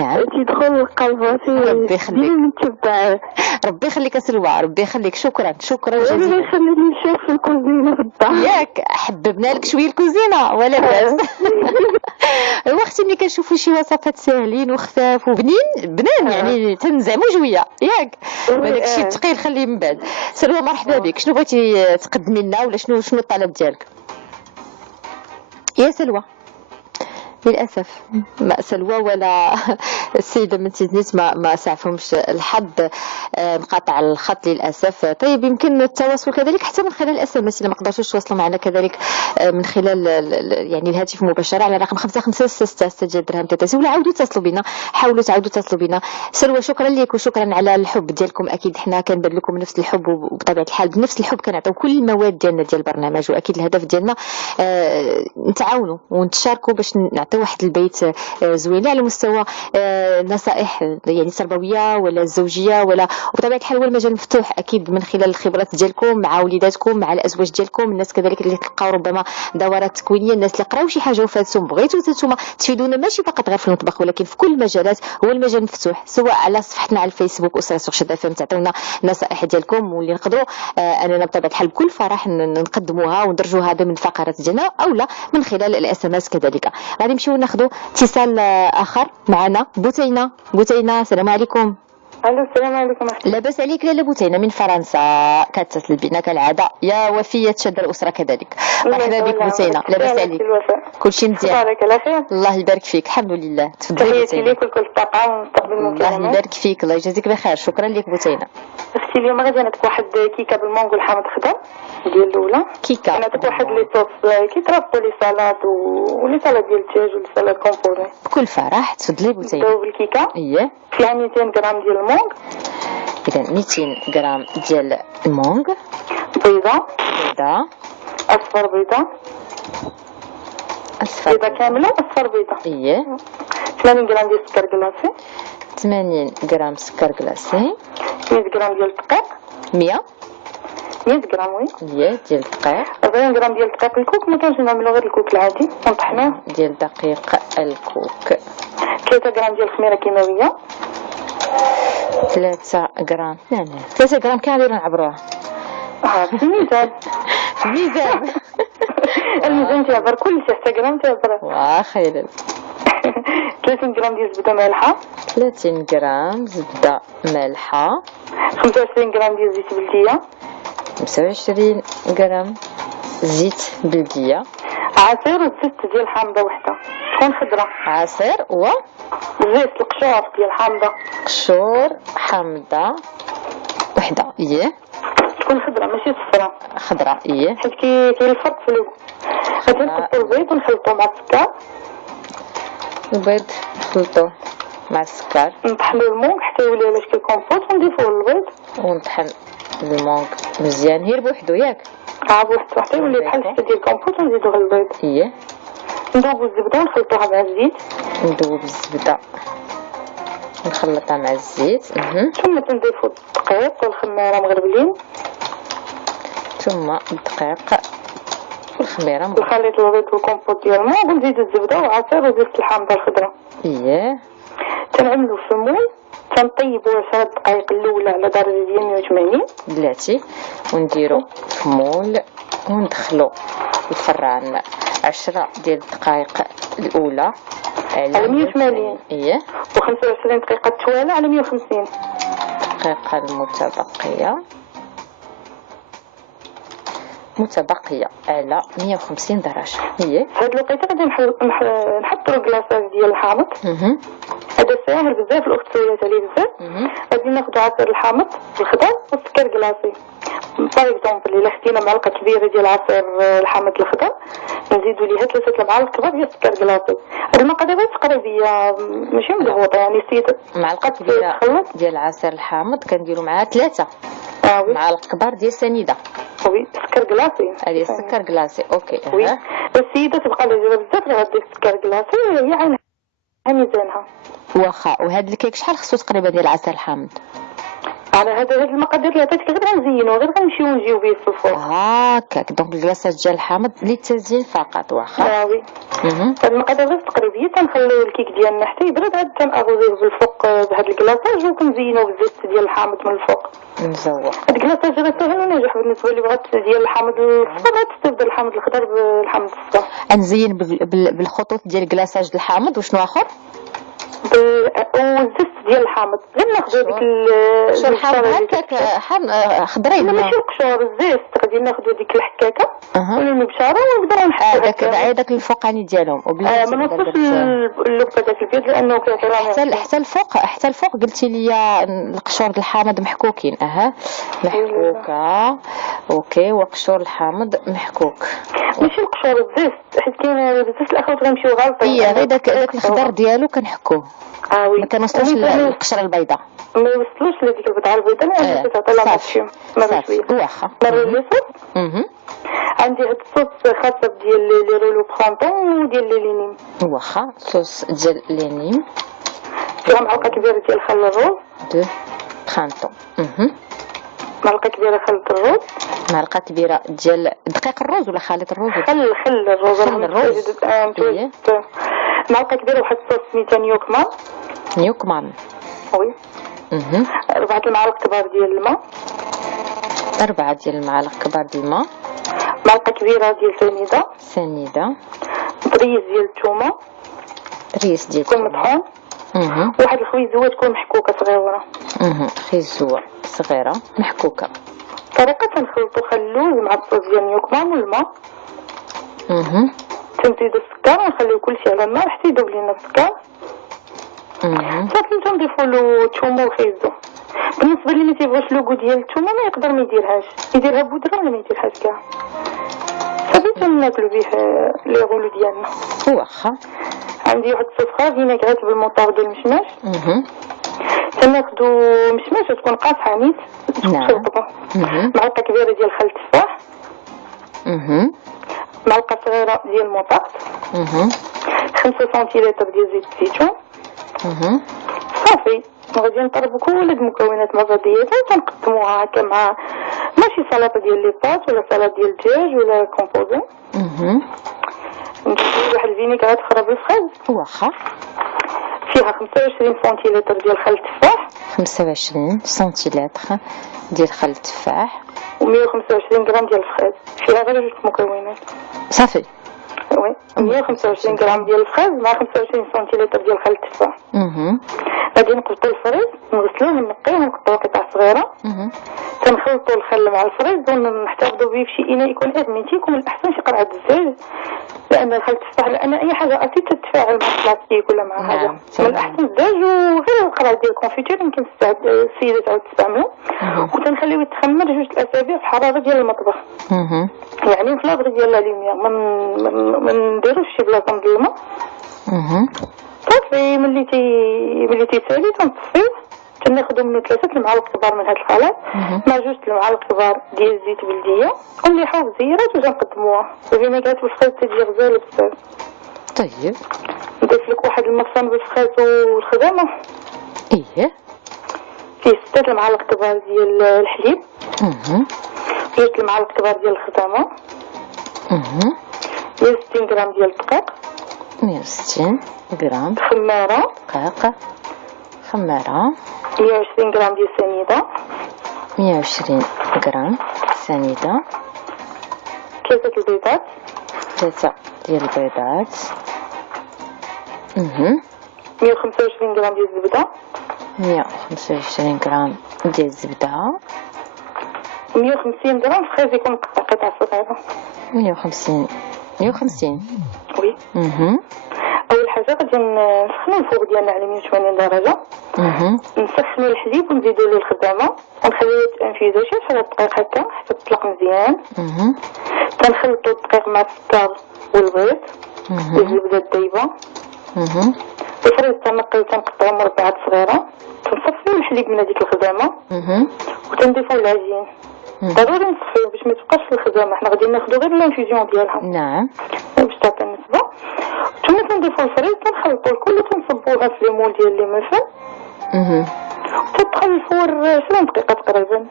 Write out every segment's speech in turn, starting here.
نعم تيدخل لقلباتي ربي يخليك. ديما نتبع. ربي يخليك سلوى، ربي يخليك، شكرا ربي جزيلا. يخليني نشوف في الكوزينه في الدار. ياك حببنا لك شويه الكوزينه ولا باس. ايوا اختي ملي كنشوفوا شي وصفات ساهلين وخفاف بنان يعني تنزعموا شويه ياك، ما داكشي الثقيل خليه من بعد. سلوى مرحبا بك، شنو بغيتي تقدمي لنا ولا شنو الطلب ديالك؟ يا سلوى للاسف ما سلوى ولا السيده من تيزنيت ما سعفهمش الحظ، انقطع الخط للاسف. طيب يمكن التواصل كذلك حتى من خلال الاس ام اس اذا ما قدرتوش توصلوا معنا كذلك من خلال يعني الهاتف المباشر على رقم 5566 درهم تتساوي، ولا عاودوا اتصلوا بنا، حاولوا تعاودوا اتصلوا بنا. سلوى شكرا لك وشكرا على الحب ديالكم، اكيد حنا كنبذل لكم نفس الحب وبطبيعه الحال بنفس الحب كنعطيو كل المواد ديالنا ديال البرنامج، واكيد الهدف ديالنا نتعاونوا ونتشاركوا باش نعطيو واحد البيت زوينه على مستوى نصائح يعني تربويه ولا الزوجيه ولا، وبطبيعه الحال هو المجال مفتوح اكيد من خلال الخبرات ديالكم مع وليداتكم مع الازواج ديالكم، الناس كذلك اللي تلقاو ربما دورات تكوينيه، الناس اللي قراو شي حاجه وفاتهم بغيتوا نتوما تفيدونا ماشي فقط غير في المطبخ ولكن في كل المجالات، هو المجال مفتوح سواء على صفحتنا على الفيسبوك اسره سوق فهم تعطيونا النصائح ديالكم واللي نقدروا اننا بطبيعه الحال بكل فرح نقدموها وندرجوها ضمن الفقرات ديالنا او لا من خلال الاس ام اس كذلك. غادي نمشيو ناخذوا اتصال اخر معنا. بوتينه السلام عليكم. الو السلام عليكم. لاباس عليك لاله بوتينه من فرنسا كتتصل بنا كالعاده يا وفيه شد الاسره كذلك. مرحبا بك بوتينه، لاباس عليك؟ كلشي مزيان بارك الله خير. الله يبارك فيك الحمد لله. تفضلي تحياتي ليك وكل الطاقه ونستقبل المكالمات. الله يبارك فيك الله يجازيك بخير، شكرا لك بوتينه. اختي اليوم غادي نعطيك واحد كيكه بالمونغ والحامض خضر ديال الاولى. كيكه نعطيك واحد لي صوص كيترافقوا لي سالاد ولي سالاد ديال الدجاج ولي سالاد كومبوني. بكل فرح تفضلي بوتينه. نبداو بالكيكه. اييه فيها 200 غرام ديال المونغ. اذا 200 غرام ديال المونغ. بيضه اصفر بيضه بيضه كامله اصفر بيضه. اييه 80 غرام ديال السكر كلاصي. 80 غرام سكر كلاصي. 100 غرام ديال الدقيق. 100 غرام وي. ديال الدقيق. 40 غرام ديال الدقيق الكوك، ما كانش نعملو غير الكوك العادي ونطحنوه. ديال دقيق الكوك. 3 غرام ديال الخميره كيماويه. 3 غرام 3 غرام كاملين نعبروها. في الميزان. في الميزان. الميزان تيعبر كلشي حتى غرام تيعبر. واخا يا لاله. 30 غرام ديال الزبده مالحه. 30 غرام زبده مالحه. 25 غرام ديال زيت بلديه. 25 غرام زيت بلديه. عصير وزيت ديال الحامضه وحده تكون خضره. عصير و زيت القشور ديال الحامضه. قشور حامضه وحده. اييه تكون خضره ماشي صفراء. خضراء. اييه حيت كاين الفرق في اللون. غادي نحطو البيض ونخلطوه مع السكر. البيض نخلطوه مع السكر. نطحنو المونغ حتى يولي على شكل كومبوت ونضيفوه للبيض. ونطحن المونغ مزيان غير بوحدو ياك؟ بوحدو حتى يولي بحال الشكل ديال الكومبوت ونزيدوه للبيض. اييه ندوبو الزبده ونخلطوها مع الزيت. ندوب الزبده نخلطها مع الزيت. ثم تنضيفو الدقيق والخميره مغربلين. ثم الدقيق والخميره الخليط البيض والكومبوت ديال المونغ ونزيدو الزبده وعصير وزيت الحامضه الخضراء. اييه تنعملو في المول. تنطيبو 10 دقائق الاولى على درجه ديال 180 بلاتي، ونديرو في مول وندخلو الفران 10 ديال الدقائق الاولى على 180. اييه و25 دقيقه توالى على 150. الدقيقه المتبقيه على 150 درجه. اييه هاد الوقيته غادي نحطو الكلاصاج ديال الحامض. هذا ساهل بزاف الاخت سولات عليه بزاف. غادي ناخدو عصير الحامض الخضر والسكر كلاصي. باغ اكزومبل الا خدينا معلقه كبيره ديال عصير الحامض الخضر نزيدو ليها 3 المعالق كبار ديال السكر كلاصي. هاد المقادير تقريبيه ماشي مضغوطه يعني السيد. معلقه كبيره ديال عصير الحامض كنديرو معها 3 معالق كبار ديال سنيده. وي سكر كلاصي. هذه السكر كلاصي. اوكي وي السيده تبقى لها جرب بزاف غير هذيك السكر كلاصي هي عينها ميزانها. واخا. وهذا الكيك شحال خصو تقريبا ديال عصير الحامض؟ على هذا المقادير اللي عطيتك غير غنزينو، غير غنمشيو نجيو به في الفوق. هكاك دونك الكلاصاج ديال الحامض للتزيين فقط. واخا وي. هاد المقادير غير تقريبيه. تنخليو الكيك ديالنا حتى يبرد، عاد تنأغوزيه بالفوق بهاد الكلاصاج وكنزينوه بالزيت ديال الحامض من الفوق. مزوق. هاد الكلاصاج راه ساهل وناجح بالنسبه لي. بغات ديال الحامض الصفر تستبدل الحامض الخضر بالحامض الصفر. نزين بالخطوط ديال الكلاصاج الحامض. وشنو اخر؟ والزيت ديال الحامض. غير ناخذ هذيك القشور الحامض هكاك خضرين. ماشي القشور، الزيت. غادي ناخذ هذيك الحكاكه والمبشره ونبداو نحطو داك الفوقاني ديالهم وبلا ما نوصلش اللوبه داك البيض لانه كيعطي حتى الفوق قلتي لي القشور الحامض محكوكين. محكوكه. اوكي. وقشور الحامض محكوك. ماشي القشور، الزيت، حيت كاين بزاف الاخوات غيمشيو غالطين. هي غير داك الخضر ديالو كنحكوه. وي. ما كنوصلوش للقشره البيضاء. ما يوصلوش لديك البقعه البيضاء لان كتعطي لا ماشيم. واخا. عندي هاد الصوص خاصه ديال لي رولو برونطون وديال لي لينيم. واخا. صوص ديال لينيم فيها معلقه كبيره ديال خل الروز دو برونطون. معلقه كبيره خل الروز. معلقه كبيره ديال دقيق الروز ولا خليط الروز؟ خل الروز. معلقه كبيره واحد الصوص سميتها نيوكمان. وي. 4 المعالق كبار ديال الماء. 4 ديال المعالق كبار ديال الماء. معلقه كبيره ديال سنيده. طريس ديال الثومه. تكون مطحون. واحد الخويزوه تكون محكوكه صغيره. خيزوه صغيره محكوكه. طريقه تنخلطو خلوز مع الصوص ديال النيوكمان والماء. تنزيدو السكر ونخليو كلشي على النار حتى يذوب لينا السكر. صافي تنضيفو له الثومه والخيزو. بالنسبه لي ما تيبغيش لوغو ديال الثومه ما يقدر ما يديرهاش، يديرها بودره ولا ما يديرهاش كاع. صافي تناكلو به لي غولو ديالنا. واخا. عندي واحد الصوص فينيغريت بالموطار ديال المشماش. تناخدو مشماش تكون قاصحه نيت. نعم. معلقه كبيره ديال خل التفاح. معلقه صغيره ديال الموطار. 5 سنتيلتر ديال زيت الزيتون. صافي غادي نطربو كل المكونات مع بعضياتها وتنقدموها هكا مع ماشي سلطه ديال لي باط ولا سلطه ديال الدجاج ولا كومبوزي. نديرو واحد الفينيغريت اخرى بالفريز. واخا. فيها 25 سنتيلتر ديال خل التفاح. 25 سنتيلتر ديال خل التفاح. و125 غرام ديال الفريز. فيها غير 2 مكونات. صافي. وي. 125 غرام ديال الفريز مع 25 سنتيلتر ديال خل التفاح. غادي نقبطو الفريز نغسلوه ونقيوه ونقطعوه قطع صغيره. تنخلطو الخل مع الفريز ونحتفظوا به في اناء يكون ادميتيك، ومن الاحسن شي قرعه الزاج لان الخل التفاح لان اي حاجه اسيد تتفاعل مع البلاستيك ولا مع حاجه. من الاحسن الزاج وغير القرعه ديال الكونفيتور يمكن السيده تعاود تستعملو. وتنخليوه يتخمر 2 الاسابيع في الحراره ديال المطبخ. يعني في لابغي ديال لا لوميير ما نديروش شي بلاصه مظلمه. صافي ملي تيسالي تنصفيه. تناخدو منو 3 المعالق كبار من هاد الخليط مع 2 المعالق كبار ديال الزيت بلديه ونليحوه بزيرات وتنقدموها. الفينيغريت والفريز تجي غزاله بزاف. طيب نضيف لك واحد المصفى بالفريز والخدامه. فيه 6 المعالق كبار ديال الحليب. 2 المعالق كبار ديال الخدامه. 160 غرام ديال الدقيق. 160 غرام خماره. دقيق. خماره. 120 غرام ديال السنيده. 120 غرام سنيده. 3 البيضات. 3 ديال البيضات. 125 غرام ديال الزبده. 125 غرام ديال الزبده. 150 غرام فريز يكون مقطع قطع صغيره. 150 وي. اول حاجه غادي نسخنوا الفوق ديالنا على 180 درجه. نسخنوا الحليب ونزيدوا له الخدامه ونخليوه تنفيذا شي 10 دقائق هكا حتى تطلق مزيان. تنخلطوا الدقيق مع السكر والبيض والزبده الدايبه. الفريز تنقيو تنقطعو مربعات صغيره. تنصفيو الحليب من هذيك الخدامه وتنضيفوا العجين. ضروري نصفيو باش ما تبقاش في الخدامه. حنا غادي ناخذ غير لانفيزيون ديالها. نعم. باش تعطي النسبه. ثم تنضيفوا الفريز تنخلطوا الكل وتنصبوها في ليمول ديال لي ملفن. وتدخل الفور 20 دقيقه تقريبا.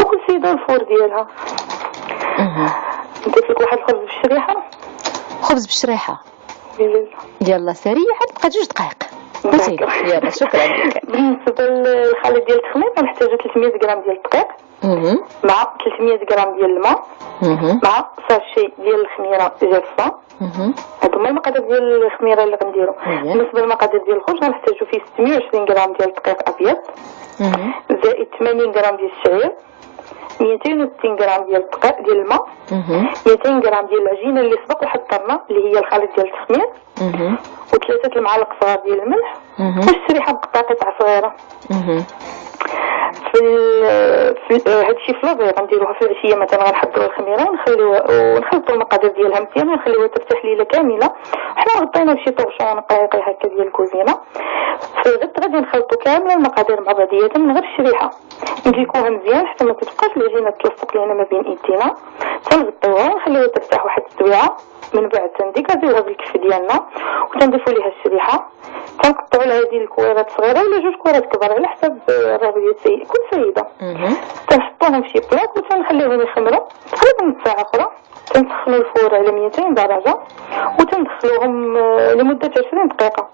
وكل سيده الفور ديالها. ندير لك واحد الخبز بالشريحه. خبز بالشريحه يلا سريعا تبقى 2 دقائق بسيطه. يلا شكرا لك. بالنسبه للخليط ديال التخمير كنحتاجو 300 غرام ديال الدقيق مع 300 غرام ديال الماء مع ساشي ديال الخميره جافه. هادو هما المقادير ديال الخميره اللي غنديرو. بالنسبه للمقادير ديال الخبز غنحتاجو فيه 620 غرام ديال الدقيق ابيض زائد 80 غرام ديال الشعير 260 غرام ديال الدقيق ديال الماء 200 غرام ديال العجينه اللي سبق وحضرنا اللي هي الخليط ديال التخمير و3 المعالق صغار ديال الملح والشريحه مقطعه قطع صغيره. في هادشي في لافي غنديروها في العشيه مثلا غنحضروا الخميره ونخلطوا المقادير ديالها مزيان ونخليوها ترتاح ليله كامله. حنا غطينا بشي طوشون رقيق هكا ديال الكوزينه. غادي نخلطوا كامل المقادير مع بعضياتها من غير الشريحه نديكوها مزيان حتى ما تبقاش العجينه تلصق لينا ما بين ايدينا. تنغطيوها ونخليوها ترتاح واحد السويعه. من بعد تنديكازيوها بالكف ديالنا وتنضيفوا ليها الشريحه. تنقطعوا لها هذه الكويرات صغيره ولا 2 كويرات كبار على حسب الرغبه ديال كل سيده. تنحطوهم في شي بلاط وتنخليوهم يخمروا تقريبا نص ساعه اخرى. تنسخنوا الفور على 200 درجه وتندخلوهم لمده 20 دقيقه.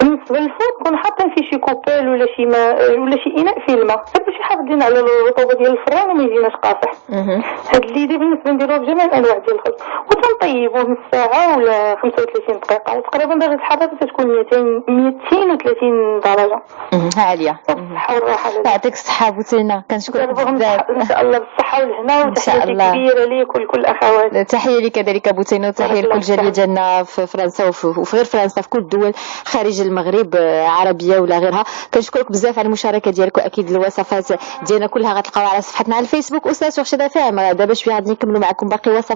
بالنسبه للفور كون حاطين فيه شي كوبال ولا شي ماء ولا شي اناء فيه الماء باش يحافظين على الرطوبه ديال الفران وما يجيناش قاصح. هاد اللي بالنسبه نديروه بجميع الانواع ديال الخبز وتنطيبوه نص ساعه ولا 35 دقيقه وتقريبا درجه الحراره تكون 230 درجه عاليه. الصحه والراحه. يعطيك الصحه بوتينا كنشكرك بزاف ان شاء الله بالصحه والهنا وتحيه كبيره ليك ولكل الاخوات. تحيه لك كذلك بوتينا وتحيه لكل الجاليه ديالنا في فرنسا وفي غير فرنسا في كل الدول خارج المغرب عربيه ولا غيرها. كنشكرك بزاف على المشاركه ديالك واكيد الوصفات ديالنا كلها غتلقاوها على صفحتنا على الفيسبوك استاذ شرشيده فاهم. دابا شويه غادي نكملوا معكم باقي وصفات